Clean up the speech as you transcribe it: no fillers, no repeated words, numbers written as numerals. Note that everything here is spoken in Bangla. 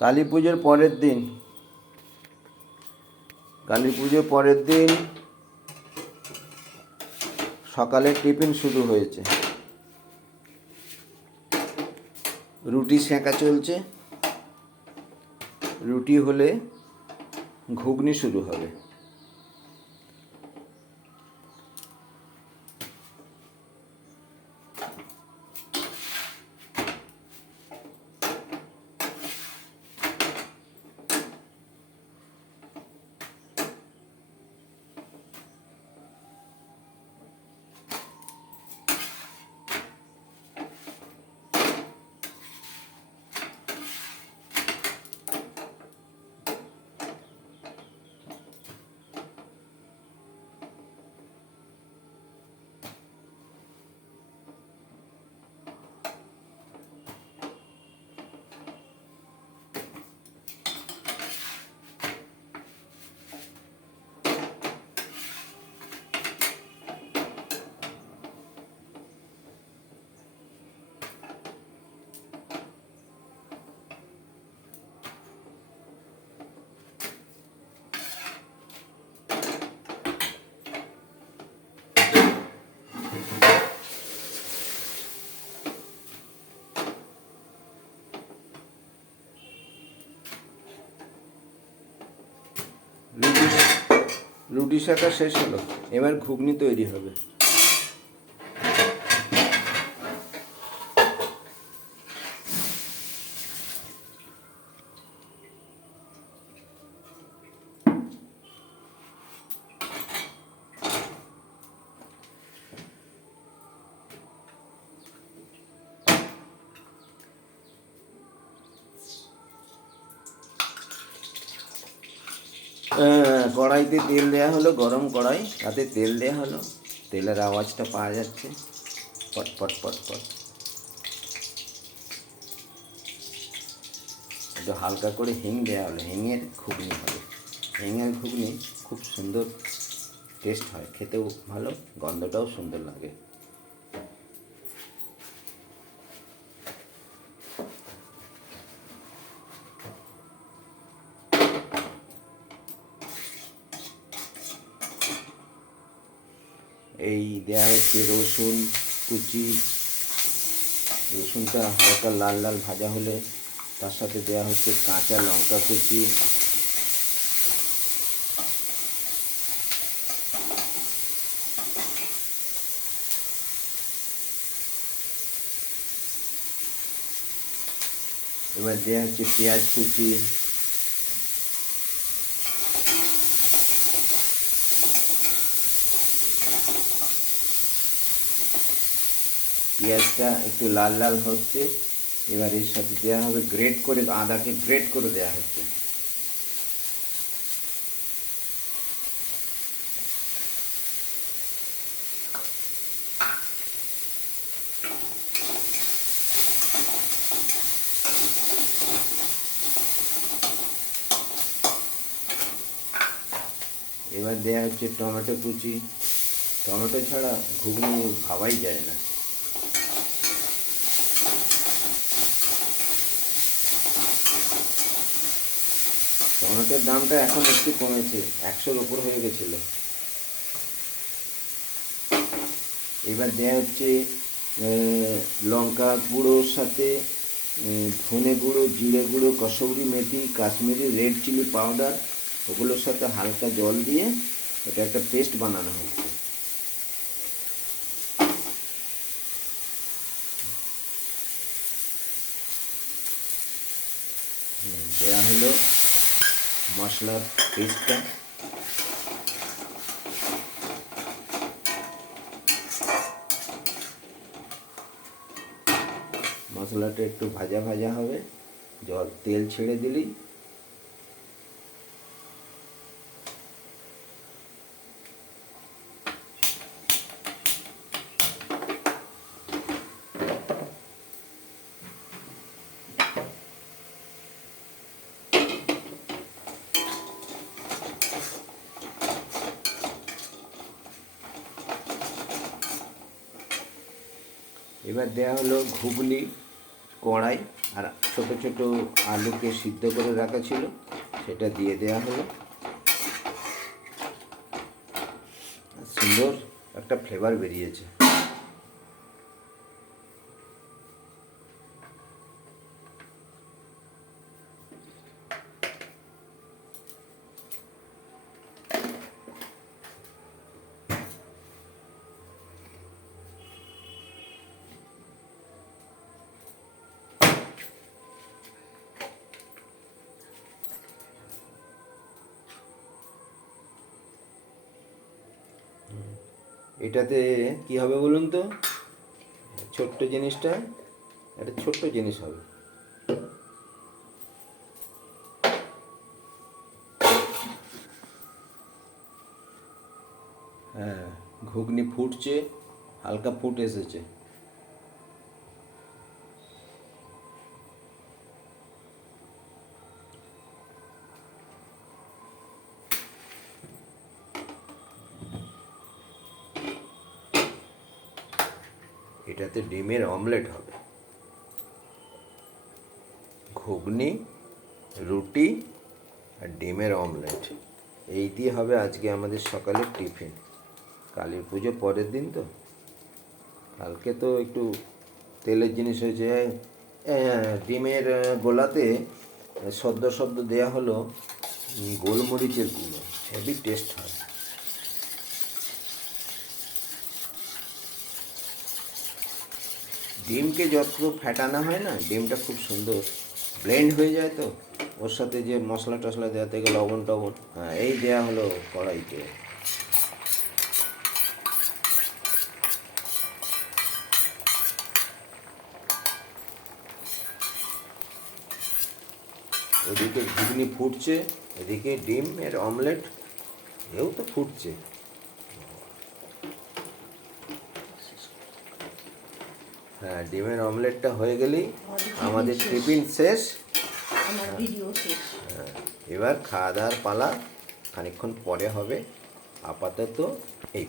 কালী পুজোর পরের দিন সকালে টিফিন শুরু হয়েছে। রুটি সেঁকা চলছে। রুটি হলে ঘুগনি শুরু হবে। রুটি সেঁকা শেষ হলো, এবার ঘুগনি তৈরি হবে। কড়াইতে তেল দেওয়া হলো, গরম কড়াই, তাতে তেল দেওয়া হলো। তেলের আওয়াজটা পাওয়া যাচ্ছে, পট পট পট পট। একটু হালকা করে হিং দেওয়া হলো, হিঙের ঘুগনি হবে। হিঙের ঘুগনি খুব সুন্দর টেস্ট হয়, খেতেও ভালো, গন্ধটাও সুন্দর লাগে। এই দেওয়া হচ্ছে রসুন কুচি। রসুনটা হালকা লাল লাল ভাজা হলে তার সাথে দেওয়া হচ্ছে কাঁচা লঙ্কা কুচি। এবার দেওয়া হচ্ছে পেঁয়াজ কুচি। পেঁয়াজটা একটু লাল লাল হচ্ছে, এবার এর সাথে দেওয়া হবে গ্রেট করে, আদাকে গ্রেট করে দেওয়া হচ্ছে। এবার দেওয়া হচ্ছে টমেটো কুচি। টমেটো ছাড়া ঘুগনি ভাবাই যায় না। টমেটোর দামটা এখন একটু কমেছে, 100-র ওপর হয়ে গেছিল। এবার দেওয়া হচ্ছে লঙ্কা গুঁড়োর সাথে ধনে গুঁড়ো, জিরে গুঁড়ো, কসৌরি মেথি, কাশ্মীরি রেড চিলি পাউডার, ওগুলোর সাথে হালকা জল দিয়ে এটা একটা পেস্ট বানানো হচ্ছে। দেওয়া হলো মশলার পেস্টটা। মশলাটা একটু ভাজা ভাজা হবে, তেল ছেড়ে দিলেই এবার দেওয়া হলো ঘুগনি কড়াই, আর ছোট ছোট আলুকে সিদ্ধ করে রাখা ছিল, সেটা দিয়ে দেওয়া হলো। সুন্দর একটা ফ্লেভার বেরিয়েছে। এটাতে কি হবে বলুন তো, ছোট্ট জিনিসটা একটা ছোট্ট জিনিস হবে। হ্যাঁ, ঘুগনি ফুটছে, হালকা ফুট এসেছে। এটাতে ডিমের অমলেট হবে। ঘুগনি, রুটি আর ডিমের অমলেট, এই দিয়ে হবে আজকে আমাদের সকালের টিফিন। কালী পুজো পরের দিন তো, কালকে তো একটু তেলের জিনিস হয়েছে। ডিমের গোলাতে সদ্য সদ্য দেয়া হলো গোলমরিচের গুঁড়ো, হেভি টেস্ট হয়। ডিমকে যত ফ্যাটানো হয় না, ডিমটা খুব সুন্দর ব্লেন্ড হয়ে যায়। তো ওর সাথে যে মশলা টশলা দেওয়া থেকে লবণ টবণ, হ্যাঁ এই দেওয়া হলো কড়াইতে। ওদিকে ঘুগনি ফুটছে, এদিকে ডিমের অমলেট এও তো ফুটছে। হ্যাঁ, ডিমের অমলেটটা হয়ে গেলেই আমাদের টিফিন শেষ। হ্যাঁ, এবার খাওয়া দাওয়ার পালা খানিকক্ষণ পরে হবে। আপাতত এই